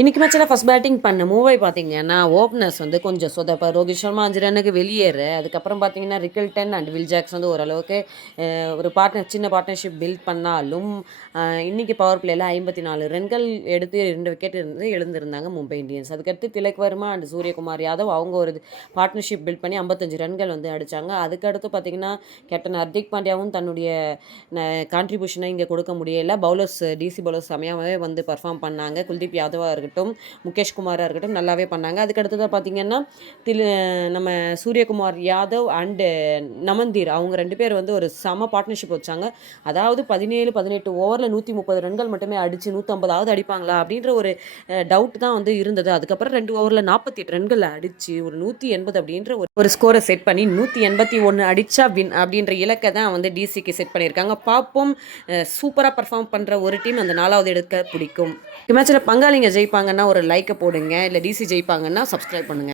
இன்னைக்கு மேட்ச்சில் first batting பண்ண மூவை பார்த்தீங்கன்னா ஓப்பனர்ஸ் வந்து கொஞ்சம் சொதப்ப ரோஹித் சர்மா 5 ரன்னுக்கு வெளியேறு. அதுக்கப்புறம் பார்த்தீங்கன்னா ரிக்கில்டன் அண்ட் வில் ஜாக்ஸ் வந்து ஓரளவுக்கு ஒரு சின்ன பார்ட்னர்ஷிப் பில்ட் பண்ணாலும் இன்னைக்கு பவர் பிளேயில் 54 ரன்கள் எடுத்து 2 விக்கெட் இருந்து எழுந்திருந்தாங்க மும்பை இந்தியன்ஸ். அதுக்கடுத்து திலக் வர்மா அண்ட் சூரியகுமார் யாதவ் அவங்க ஒரு பார்ட்னர்ஷிப் பில்ட் பண்ணி 55 ரன்கள் வந்து அடித்தாங்க. அதுக்கடுத்து பார்த்தீங்கன்னா கேப்டன் ஹர்திக் பாண்டியாவும் தன்னுடைய கான்ட்ரிபியூஷனை இங்கே கொடுக்க முடியல. பவுலர்ஸ் டிசி பவுலர்ஸ் செமையாகவே வந்து பர்ஃபார்ம் பண்ணாங்க. குல்தீப் யாதவாக இருக்கட்டும், முகேஷ் குமாராக இருக்கட்டும் நல்லாவே பண்ணாங்க. அதுக்கடுத்ததாக பார்த்தீங்கன்னா நம்ம சூரியகுமார் யாதவ் அண்டு நமந்தீர் அவங்க 2 பேர் வந்து ஒரு செம பார்ட்னர்ஷிப் வச்சாங்க. அதாவது 17-18 ஓவரில் 130 ரன்கள் மட்டுமே அடித்து 150 அடிப்பாங்களா அப்படின்ற ஒரு டவுட் தான் வந்து இருந்தது. அதுக்கப்புறம் 2 ஓவரில் 48 ரன்கள் அடித்து ஒரு 180 அப்படின்ற ஒரு ஸ்கோரை செட் பண்ணி 181 அடித்தா வின் அப்படின்ற இலக்கை தான் வந்து டிசிக்கு செட் பண்ணியிருக்காங்க. பார்ப்போம், சூப்பராக பர்ஃபார்ம் பண்ணுற ஒரு டீம் அந்த 4வது எடுக்க பிடிக்கும். மேட்சில் பங்காளிங்க ஜெயிப்பாங்கன்னா ஒரு லைக்கை போடுங்க, இல்லை டிசி ஜெயிப்பாங்கன்னா சப்ஸ்கிரைப் பண்ணுங்கள்.